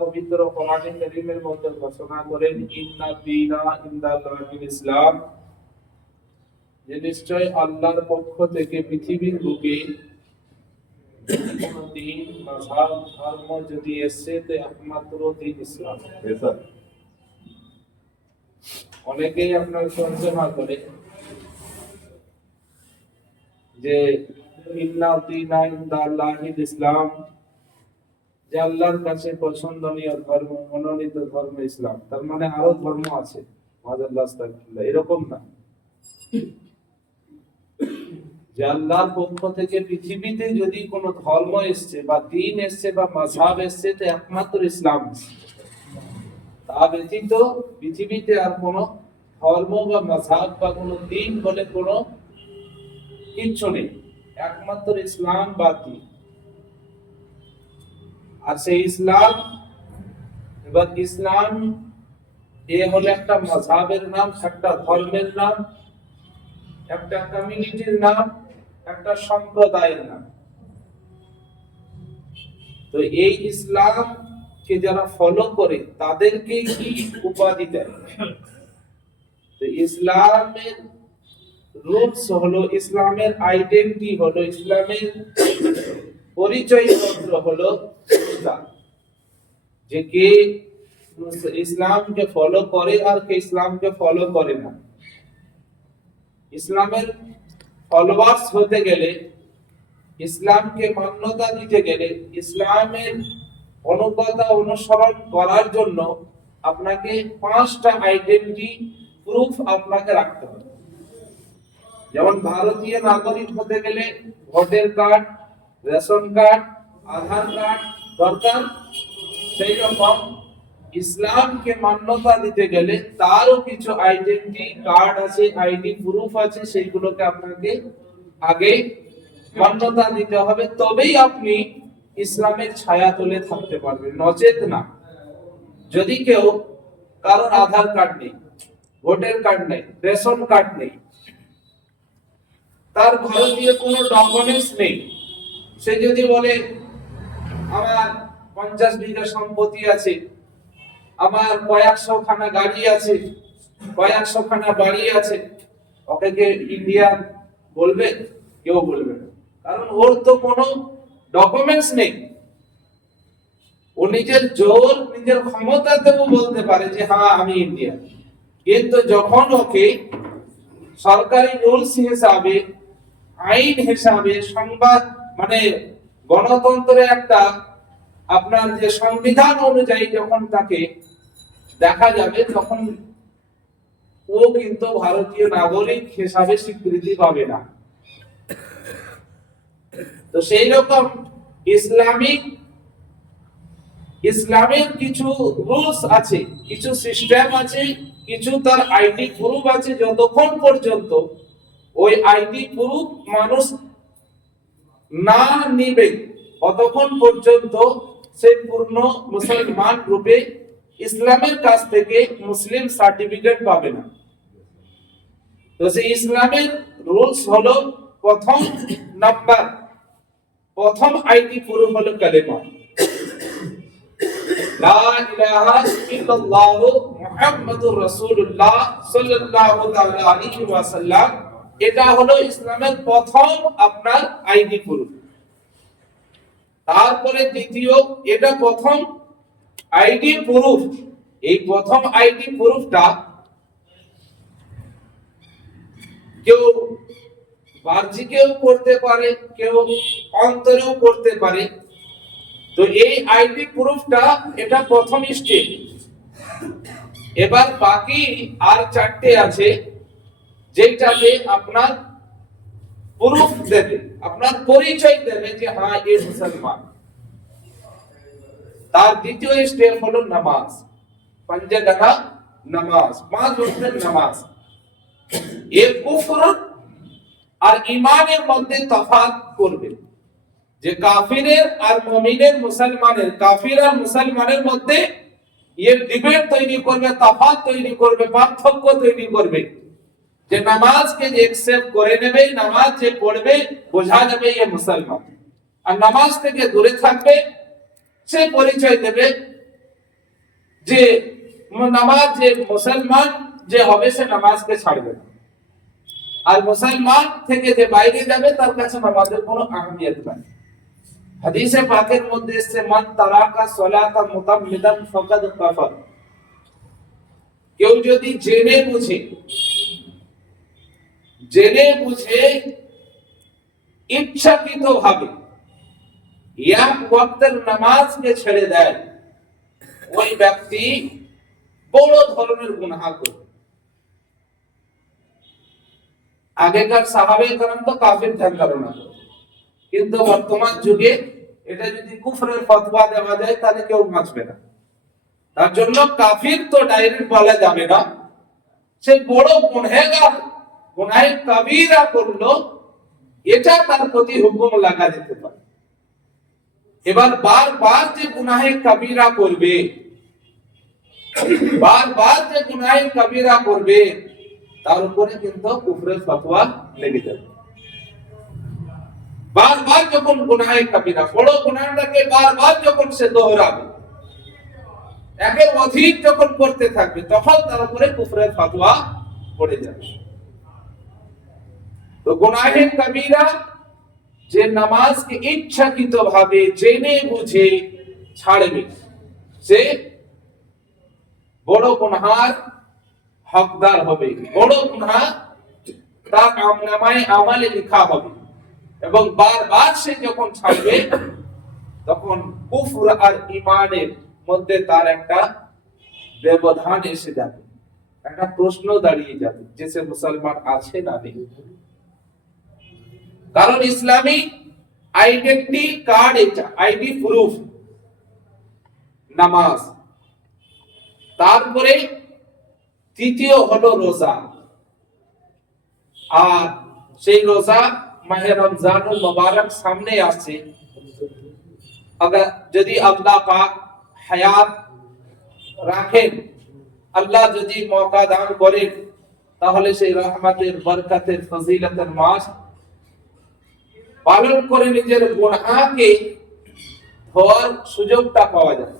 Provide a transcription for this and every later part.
পবিত্র কোরআনে কারীমের মধ্যে ঘোষণা করেন ইন্না দীনা ইনদাল্লাহিল ইসলাম, যে নিশ্চয় আল্লাহর পক্ষ থেকে পৃথিবীর বুকে কোন দিন মাযহাব ধর্ম যদি এসে তো একমাত্র দিন ইসলাম। অনেকেই আপনার তর্জমা করে যে ইন্না দীনা ইনদাল্লাহিল ইসলাম, যে আল্লাহর কাছে পছন্দনীয় ধর্ম, মনোনীত ধর্ম ইসলাম। তার মানে আরো ধর্ম আছে, এরকম না। যে আল্লাহর পক্ষ থেকে পৃথিবীতে যদি কোনো ধর্ম এসছে বা দিন এসছে বা মাযহাব এসছে তো একমাত্র ইসলাম। তা ব্যতীত পৃথিবীতে আর কোনো ধর্ম বা মাযহাব বা কোনো দিন বলে কোনো কিচ্ছু নেই, একমাত্র ইসলাম বা দিন। আর সেই ইসলাম, এবার ইসলাম এ হলো একটা মাযহাবের নাম, একটা ধর্মের নাম, একটা কমিউনিটির নাম, একটা সম্প্রদায়ের নাম। তো এই ইসলাম কে যারা ফলো করে তাদেরকে কি উপাধি দেয়? তো ইসলামের রুলস হলো, ইসলামের আইডেন্টিটি হলো, ইসলামের পরিচয় পত্র হলো যে কে ইসলামকে ফলো করে আর কে ইসলামকে ফলো করে না। ইসলামের ফলোয়ার্স হতে গেলে, ইসলামকে মান্যতা দিতে গেলে, ইসলামের অনুগতা অনুসরণ করার জন্য আপনাকে 5টা আইডেন্টিটি প্রুফ আপনাকে রাখতে হবে। যেমন ভারতীয় নাগরিক হতে গেলে ভোটার কার্ড, রেশন কার্ড, আধার কার্ড দরকার, সেই রকম ইসলামকে মান্যতা দিতে গেলে তারও কিছু আইডেন্টি কার্ড আছে, আইডি প্রুফ আছে, সেইগুলোকে আপনাকে আগে মান্যতা দিতে হবে, তবেই আপনি ইসলামের ছায়া তলে থাকতে পারবেন, নচেত না। যদি কেউ কারোর আধার কার্ড নেই, ভোটার কার্ড নেই, রেশন কার্ড নেই, তার ভারতীয় কোনো ডকুমেন্টস নেই, সে যদি বলে আমার 50 বিঘা সম্পত্তি আছে, আমার কয়েকশো খানা গাড়ি আছে, কয়েকশো খানা বাড়ি আছে, ওকে কে ইন্ডিয়ান বলবে? কেউ বলবে না, কারণ ওর তো কোনো ডকুমেন্টস নেই। ও নিজের জোর, নিজের ক্ষমতাতেও বলতে পারে যে হ্যাঁ আমি ইন্ডিয়ান, কিন্তু যখন ওকে সরকারি রুলস হিসাবে, আইন হিসাবে, সংবাদ মানে গণতন্ত্রের একটা আপনার যে সংবিধান অনুযায়ী যখন তাকে দেখা যাবে, তখন ও কিন্তু ভারতীয় নাগরিক হিসাবে স্বীকৃতি পাবে না। তো সেই রকম ইসলামের কিছু রুলস আছে, কিছু সিস্টেম আছে, কিছু তার আইডি প্রুফ আছে। যতক্ষণ পর্যন্ত ওই আইডি প্রুফ মানুষ না নিবে, ততক্ষণ পর্যন্ত সে পূর্ণ মুসলমান রূপে ইসলামের কাছ থেকে মুসলিম সার্টিফিকেট পাবে না। তো সেই ইসলামের রুলস হলো, প্রথম নাম্বার, প্রথম আইডি প্রুফ হলো কালেমা লা ইলাহা ইল্লাল্লাহ মুহাম্মাদুর রাসূলুল্লাহ সাল্লাল্লাহু তাআলা আলাইহি ওয়াসাল্লাম। এটা হলো ইসলামের প্রথম আপনার আইডি প্রুফ। তারপরে দ্বিতীয়, এটা প্রথম আইডি প্রুফ। এই প্রথম আইডি প্রুফটা কেউ বাহ্যিকেও করতে পারে, কেউ অন্তরেও করতে পারে। তো এই আইডি প্রুফটা এটা প্রথম স্টেপ। এবার বাকি আর 4টে আছে, যেটাতে আপনার প্রুফ দেবে, আপনার পরিচয় দেবে যে হ্যাঁ এ মুসলমান। তার দ্বিতীয় স্টেপ হলো নামাজ, পাঁচগানা নামাজ, 5 ওয়াক্তের নামাজ। এর কুফর আর ঈমানের মধ্যে তফাৎ করবে, যে কাফিরের আর মুমিনের, মুসলমানের, কাফির আর মুসলমানের মধ্যে এর ডিবেট তৈরি করবে, তফাৎ তৈরি করবে, পার্থক্য তৈরি করবে। যে নামাজকে যে একসেপ্ট করে নেবে, নামাজ যে পড়বে, বোঝা যাবে এ মুসলমান। আর নামাজ থেকে দূরে থাকবে, সে পরিচয় দেবে যে নামাজ, যে মুসলমান যে হবে সে নামাজকে ছাড়বে না, আর মুসলমান থেকে যে বাইরে যাবে তার কাছে নামাজের কোনো আহমিয়ত নাই। হাদিসে পাকের মধ্যে এসেছে মান তারাকা সালাতা মুতাম্মিদান ফাকাদ কাফার। কেউ যদি জেনে বুঝে ইচ্ছাকৃত ভাবে এক ওয়াক্তের নামাজকে ছেড়ে দেয়, ওই ব্যক্তি বড় ধরনের গুনাহ করে। আগেকার সাহাবে کرام তো কাফির ধ্যান ধারণা করে, কিন্তু বর্তমান যুগে এটা যদি কুফরের ফতোয়া দেওয়া যায় তাহলে কেউ বাঁচবে না। তার জন্য কাফির তো ডাইরেক্ট বলা যাবে না, সে বড় গুনহগার, গুনাহে কবিরা করলো, এটা তার প্রতি হুকুম লাগা যেতে পারে। এবার বারবার যে গুনাহে কবিরা করবে, তার উপরে কিন্তু কুফরের ফতোয়া লেগে যাবে। বারবার যখন গুনাহে কবিরা, বড় গুনাহটাকে বারবার যখন সে দোহরাবে, একের অধিক যখন করতে থাকবে, তখন তার উপরে কুফরের ফতোয়া পড়ে যাবে। তো গুনাহে কবিরা যে নামাজকে ইচ্ছাকৃত ভাবে জেনে বুঝে ছাড়বে, সে বড় গুনাহার হকদার হবে। বড় গুনাহ তার আমলনামায়ে আমালে লেখা হবে, এবং বারবার সে যখন ছাড়বে তখন কুফর আর ঈমানের মধ্যে তার একটা ব্যবধান এসে যাবে, একটা প্রশ্ন দাঁড়িয়ে যাবে যে সে মুসলমান আছে না নেই। কারণ ইসলামী আইডেন্টি কার্ড, এটা আইডি প্রুফ নামাজ। তারপরে তৃতীয় হলো রোজা, আর সেই রোজা মাহে রমজানুল মুবারক সামনে আসছে। अगर যদি আল্লাহ পাক হায়াত রাখেন, আল্লাহ যদি মওকা দান করেন, তাহলে সেই রহমতের, বরকতের, ফজিলতের মাস পালন করে নিজের গুনাহকে ধোয়ার সুযোগটা পাওয়া যায়।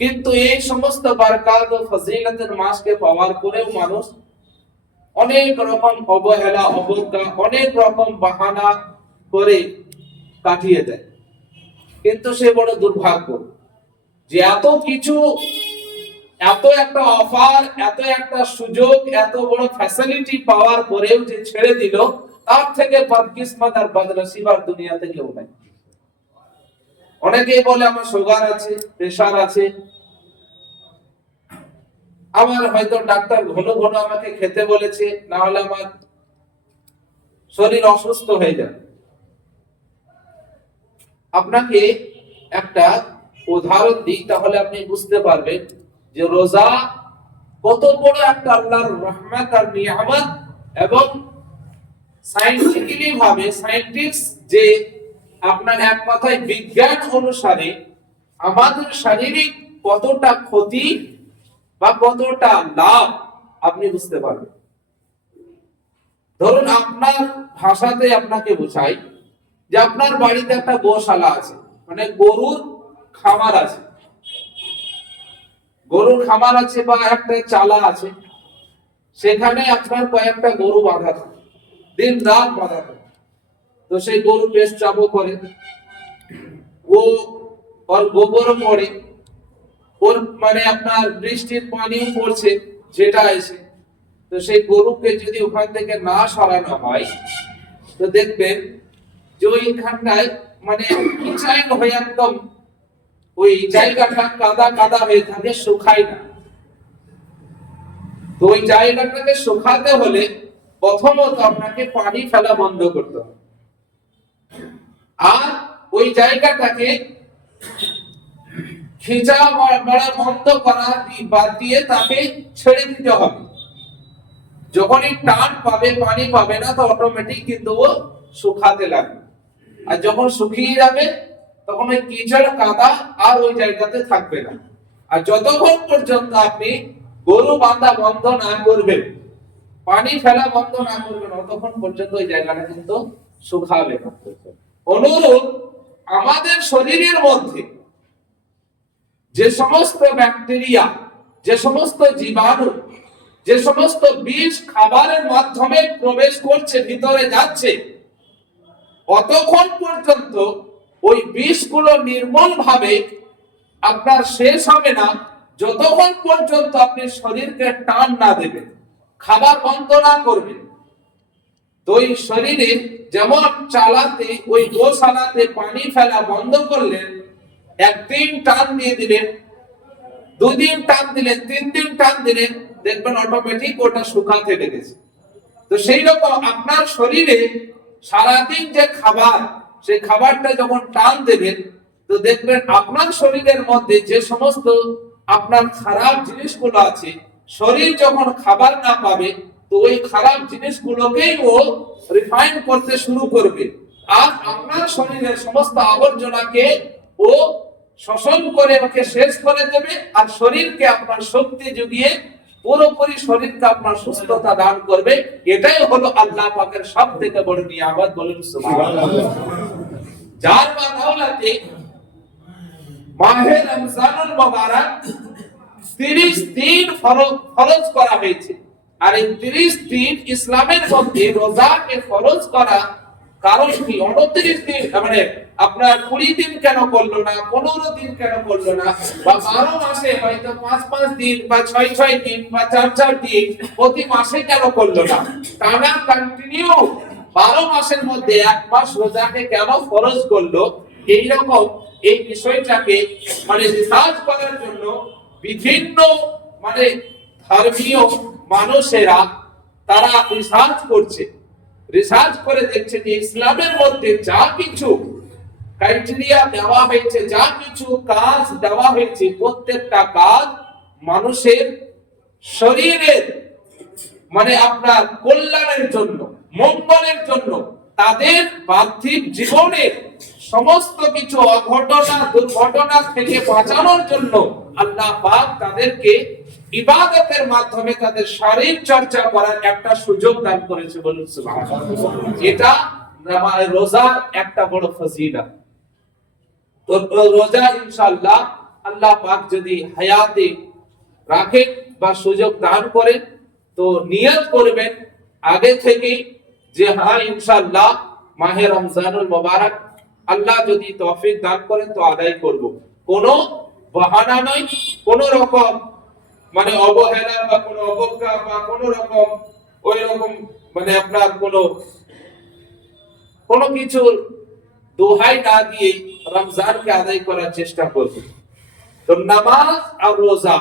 কিন্তু এই সমস্ত বরকত ও ফজিলতের মাসকে পাওয়ার পরেও মানুষ অনেক রকম অবহেলা, অবজ্ঞা, অনেক রকম বাহানা করে কাটিয়ে দেয়। কিন্তু সে বড় দুর্ভাগ্য যে এত কিছু, এত একটা অফার, এত একটা সুযোগ, এত বড় ফ্যাসিলিটি পাওয়ার পরেও যে ছেড়ে দিল, তার থেকে বদকিসমত আর বদনসিব আর দুনিয়াতে কেউ নাই। অনেকেই বলে আমার সুগার আছে, প্রেসার আছে, আমার হয়তো ডাক্তার ঘন ঘন আমাকে খেতে বলেছে, না হলে আমার শরীর অসুস্থ হয়ে যাবে। আপনাকে একটা উদাহরণ দিই, তাহলে আপনি বুঝতে পারবেন যে রোজা কত বড় একটা আল্লাহর রহমত আর নিয়ামত, এবং সায়েন্টিফিক্যালি ভাবে, সায়েন্টিস্ট যে আপনার এক কথায় বিজ্ঞান অনুসারে আমাদের শারীরিক কতটা ক্ষতি বা কতটা লাভ আপনি বুঝতে পারবেন। ধরুন আপনার ভাষাতে আপনাকে বোঝাই যে আপনার বাড়িতে একটা গোশালা আছে, মানে গরুর খামার আছে, বা একটা চালা আছে, সেখানে আপনার কয়েকটা গরু বাঁধা থাকে, দিন রাত বাঁধা থাকে। তো সেই গরু পেশাব করে, ও ওর গোবর পড়ে, ওর মানে আপনার বৃষ্টির পানিও পড়ছে যেটা এসে, তো সেই গরুকে যদি ওখান থেকে না সরানো হয়, তো দেখবেন যে ওইখানটায় মানে কিচাইন হয়ে একদম ওই জায়গাটা কাদা কাদা হয়ে থাকে, শুকায় না। তো ওই জায়গাটাকে শুকাতে হলে প্রথমত আপনাকে পানি ফেলা বন্ধ করতে হবে, আর ওই জায়গাটাকে খিচা মারা বন্ধ করা বাদ দিয়ে তাকে ছেড়ে দিতে হবে। যখনই টান পাবে, পানি পাবে না, তো অটোমেটিক কিন্তু ও শুকাতে লাগবে। আর যখন শুকিয়ে যাবে তখন ওই কিচড় কাদা আর ওই জায়গাতে থাকবে না। আর যতক্ষণ পর্যন্ত আপনি গরু বাঁধা বন্ধ না করবেন, পানি ফেলা বন্ধ না করবেন, ততক্ষণ পর্যন্ত ওই জায়গাটা কিন্তু শুকাবে না। অনুরূপ আমাদের শরীরের মধ্যে যে সমস্ত ব্যাকটেরিয়া, যে সমস্ত জীবাণু, যে সমস্ত বিষ খাবারের মাধ্যমে প্রবেশ করছে, ভিতরে যাচ্ছে, অতক্ষণ পর্যন্ত ওই বিষগুলো নির্মূল ভাবে আপনার শেষ হবে না যতক্ষণ পর্যন্ত আপনি শরীরকে টান না দেবেন, খাবার বন্ধ না করবেন। তো ওই শরীরে যেমন চালাতে, ওই গোশালাতে পানি ফেলা বন্ধ করলেন, একদিন টান দিয়ে দিলেন, দুদিন টান দিলেন, 3 দিন টান দিলেন, দেখবেন অটোমেটিক ওটা শুকাতে লেগেছে। তো সেই রকম আপনার শরীরে সারাদিন যে খাবার, সেই খাবারটা যখন টান দেবেন, তো দেখবেন আপনার শরীরের মধ্যে যে সমস্ত আপনার খারাপ জিনিসগুলো আছে, শরীর যখন খাবার না পাবে, তো ওই খারাপ জিনিসগুলোকেই ও রিফাইন করতে শুরু করবে, আর আপনার শরীরের সমস্ত আবর্জনাকে ও শোষণ করে ওকে শেষ করে দেবে, আর শরীরকে আপনার শক্তি জুগিয়ে পুরোপুরি শরীরকে আপনার সুস্থতা দান করবে। এটাই হলো আল্লাহ পাকের সবথেকে বড় নিয়ামত, বলুন সুবহানাল্লাহ। যার মাধ্যমে মাহে রমজানুল মুবারক 30 দিন ফরজ করা হয়েছে। আর এই 30 দিন ইসলামের মধ্যে রোজাকে ফরজ করা কারণ কি? 29 দিন মানে আপনার 20 দিন কেন করলো না, 15 দিন কেন করলো না, বা 12 মাসে হয়তো 5 দিন বা 6 দিন বা 4 দিন প্রতি মাসে কেন করলো না? টানা কন্টিনিউ 12 মাসের মধ্যে এক মাস রোজাকে কেন ফরজ করলো? এইরকম এই বিষয়টাকে মানে রিসার্চ করার জন্য বিভিন্ন মানে ধর্মীয় মানুষেরা তারা রিসার্চ করছে, রিসার্চ করে দেখছে যে ইসলামের মধ্যে যা কিছু ক্রাইটেরিয়া দেওয়া হয়েছে, যা কিছু কাজ দেওয়া হয়েছে, প্রত্যেকটা কাজ মানুষের শরীরের মানে আপনার কল্যাণের জন্য, মঙ্গলের জন্য, তাদের পার্থিব জীবনের সমস্ত কিছু অঘটনা দুর্ঘটনা থেকে বাঁচানোর জন্য আল্লাহ পাক তাদেরকে ইবাদতের মাধ্যমে তাদের শরীর চর্চা করার একটা সুযোগ দান করেছে, বলুন সুবহানাল্লাহ। এটা রোজার একটা বড় ফজিলত। তো রোজা ইনশাআল্লাহ আল্লাহ পাক যদি হায়াতে রাখেন বা সুযোগ দান করেন, তো নিয়ত করবেন আগে থেকেই যে হ্যাঁ ইনশাআল্লাহ মাহে রমজানুল মুবারক আল্লাহ যদি তৌফিক দান করেন তো আদায় করব। কোনো বাহানা নয়, কোন রকম মানে অবহেলা বা কোনো অবজ্ঞা বা কোনো রকম ওই রকম মানে আপনার কোনো কিছু দোহাই না দিয়ে রমজানকে আদায় করার চেষ্টা করব। তো নামাজ আর রোজা,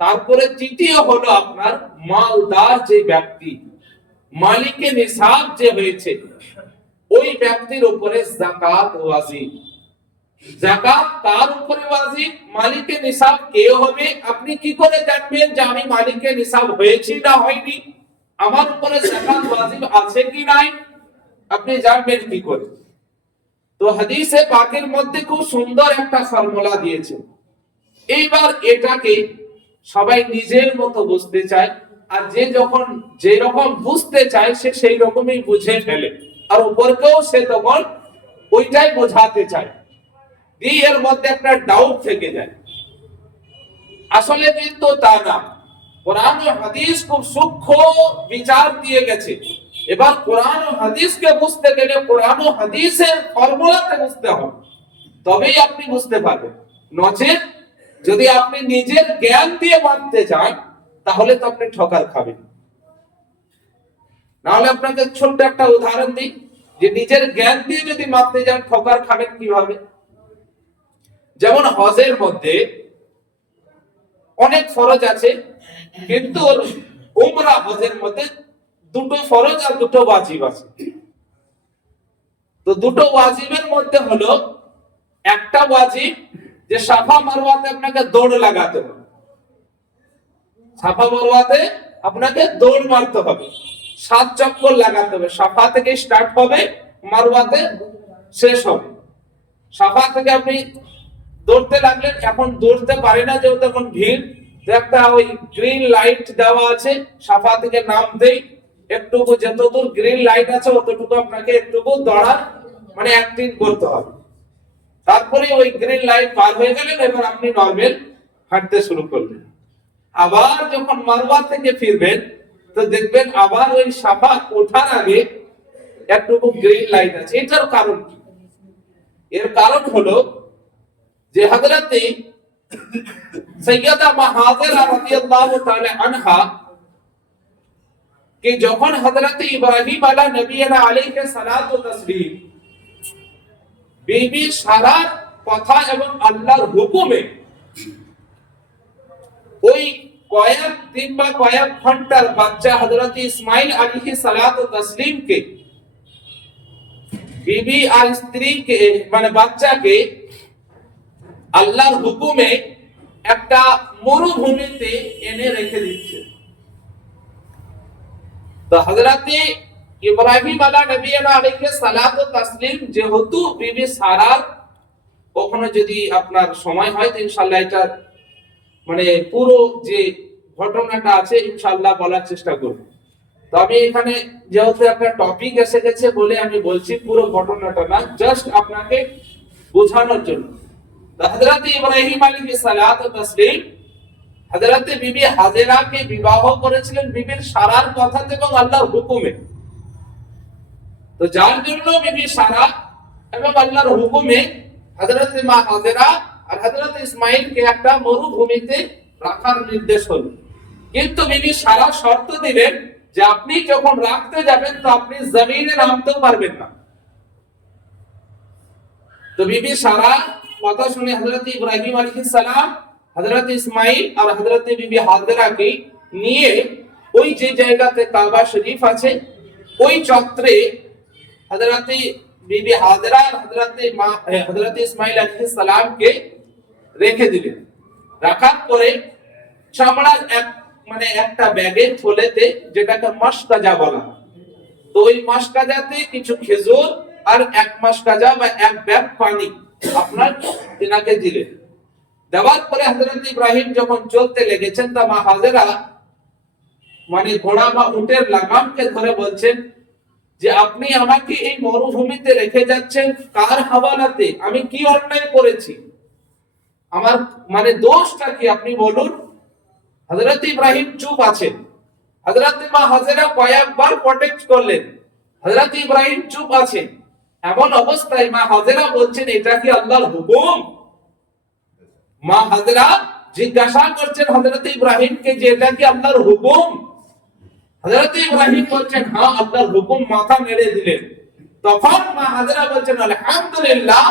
তারপরে তৃতীয় হলো আপনার মালদার যে ব্যক্তি, মালিকে নিসাব যে হয়েছে, ওই ব্যক্তির উপরে যাকাত ওয়াজিব। যাকাত তার উপরে ওয়াজিব। মালিকে নিসাব কে হবে? আপনি কি করে জানবেন যে আমি মালিকে নিসাব হয়েছি না হয়নি, আমার উপরে যাকাত ওয়াজিব আছে কি নাই? আপনি জানবেন কি করে? তো হাদিসে পাকের মধ্যে খুব সুন্দর একটা ফর্মুলা দিয়েছে। এইবার এটাকে সবাই নিজের মতো বুঝতে চায়, আর যে যখন যে রকম বুঝতে চায় সে সেই রকমই বুঝে ফেলে, আর উপরকেও সে তখন ওইটাই বোঝাতে চায়, এর মধ্যে একটা ডাউট থেকে যায়। আসলে কিন্তু তা না। কোরআন ও হাদিস খুব সূক্ষ্ম বিচার দিয়ে গেছে। এবার কোরআন ও হাদিসকে বুঝতে গেলে কোরআন ও হাদিসের ফর্মুলাতে বুঝতে হবে, তবেই আপনি বুঝতে পারবেন। নচেত যদি আপনি নিজের জ্ঞান দিয়ে মানতে চান তাহলে তো আপনি ঠকার খাবেন। নাহলে আপনাকে ছোট্ট একটা উদাহরণ দিই, যে নিজের জ্ঞান দিয়ে যদি মানতে যান ঠকার খাবেন কিভাবে। যেমন হজের মধ্যে অনেক ফরজ আছে, কিন্তু উমরা হজের মধ্যে দুটো ফরজ আর দুটো ওয়াজিব আছে। তো দুটো ওয়াজিবের মধ্যে হলো একটা ওয়াজিব যে সাফা মারওয়াতে আপনাকে দৌড় লাগাতে হবে, সাফা মারওয়াতে আপনাকে দৌড় মারতে হবে, 7 চক্কর লাগাতে হবে। সাফা থেকে স্টার্ট হবে, মারওয়াতে শেষ হবে। সাফা থেকে আপনি দৌড়তে লাগলেন, এখন দৌড়তে পারে না যেহেতু এখন ভিড়, একটা ওই গ্রিন লাইট দেওয়া আছে, সাফা থেকে নামতেই একটুকু যতদূর গ্রিন লাইট আছে অতটুকু আপনাকে একটুকু দৌড়ার মানে অ্যাক্টিং করতে হবে। তারপরে ওই গ্রিন লাইট পার হয়ে গেলেন, এবার আপনি নরমাল হাঁটতে শুরু করলেন। আবার যখন মারওয়া থেকে ফিরবেন তো দেখবেন আবার ওই সাফা ওঠার আগে একটুকু গ্রিন লাইট আছে। এটার কারণ কি? এর কারণ হলো যে হযরতে সাইয়্যিদা মা হাজেরা রাদিয়াল্লাহু তাআলা আনহা কে যখন হযরতে ইব্রাহিম আলাইহিস সালাতু তাসলিম বিবি সারার কথা এবং আল্লাহর হুকুমে ওই কয়েক দিন বা কয়েক ঘন্টার বাচ্চা হযরত ইসমাইল আলাইহিস সালাতু তাসলিম কে বিবি আর স্ত্রী কে মানে বাচ্চাকে আল্লাহর হুকুমে একটা মরুভূমিতে এনে রেখে দিচ্ছে। তো হযরতে ইব্রাহিম আলাইহিস সালাতু তাসলিম যেহেতু বিবি সারার, কখনো যদি আপনার সময় হয় তো ইনশাআল্লাহ এটা মানে পুরো যে ঘটনাটা আছে ইনশাআল্লাহ বলার চেষ্টা করব। তো আমি এখানে যেহেতু একটা টপিক এসে গেছে বলে আমি বলছি, পুরো ঘটনাটা না, জাস্ট আপনাকে বোঝানোর জন্য। তো হযরত ইব্রাহিম আলাইহিস সালাতু তাসলিম হযরত বিবি হাজেরাকে বিবাহ করেছিলেন বিবির সারার কথাতে এবং আল্লাহর হুকুমে। তো যার জন্য বিবি সারা এবং আল্লাহর হুকুমে হযরত মা হাজেরা আর হযরত ইসমাইলকে একটা মরুভূমিতে রাখার নির্দেশ হলো। কিন্তু বিবি সারা শর্ত দিলেন যে আপনি যখন রাখতে যাবেন তো আপনি জমিনে নামতেও পারবেন না। তো বিবি সারা কথা শুনে হযরত ইব্রাহিম আলাইহিস সালাম হযরত ইসমাইল আর হযরত বিবি হাজেরাকে নিয়ে ওই যে জায়গাতে কাবা শরীফ আছে ওই চত্বরে হযরত বিবি হাজেরা আর হযরত ইসমাইল আলাইহিস সালামকে রেখে দিলেন। রাখার পরে চামড়ার একটা ব্যাগের থলেতে, যেটাকে মাশকাজা বলা, তো ওই মাশকাজাতে কিছু খেজুর আর এক মাশকাজা বা এক ব্যাগ পানি আপনার তিনাকে দিলেন। দেওয়ার পরে হযরত ইব্রাহিম যখন চলতে লেগেছেন তা মা হাজেরা ঘোড়া বা উটের লাগামকে ধরে বলছেন যে আপনি আমাকে এই মরুভূমিতে রেখে যাচ্ছেন কার হাওয়ালাতে? আমি কি অন্যায় করেছি? আমার দোষটা কি আপনি বলুন। হযরত ইব্রাহিম চুপ আছেন। হযরত মা হাজেরা কয়েকবার প্রটেক্ট করলেন, হযরত ইব্রাহিম চুপ আছেন। এমন অবস্থায় মা হাজেরা বলছেন এটা কি আল্লাহর হুকুম? মা হাজেরা জিজ্ঞাসা করছেন হযরত ইব্রাহিমকে যে এটা কি আল্লাহর হুকুম? হযরত ইব্রাহিম বলছেন হ্যাঁ আল্লাহর হুকুম, মাথা নেড়ে দিলেন। তখন মা হাজেরা বলছেন আলহামদুলিল্লাহ,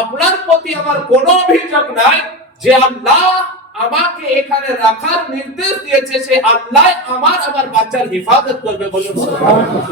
আপনার প্রতি আমার কোনো অভিযোগ নাই, যে আল্লাহ আমাকে এখানে রাখার নির্দেশ দিয়েছে সে আল্লাহ আমার বাচ্চার হিফাজত করবে। বলুন সুবহানাল্লাহ।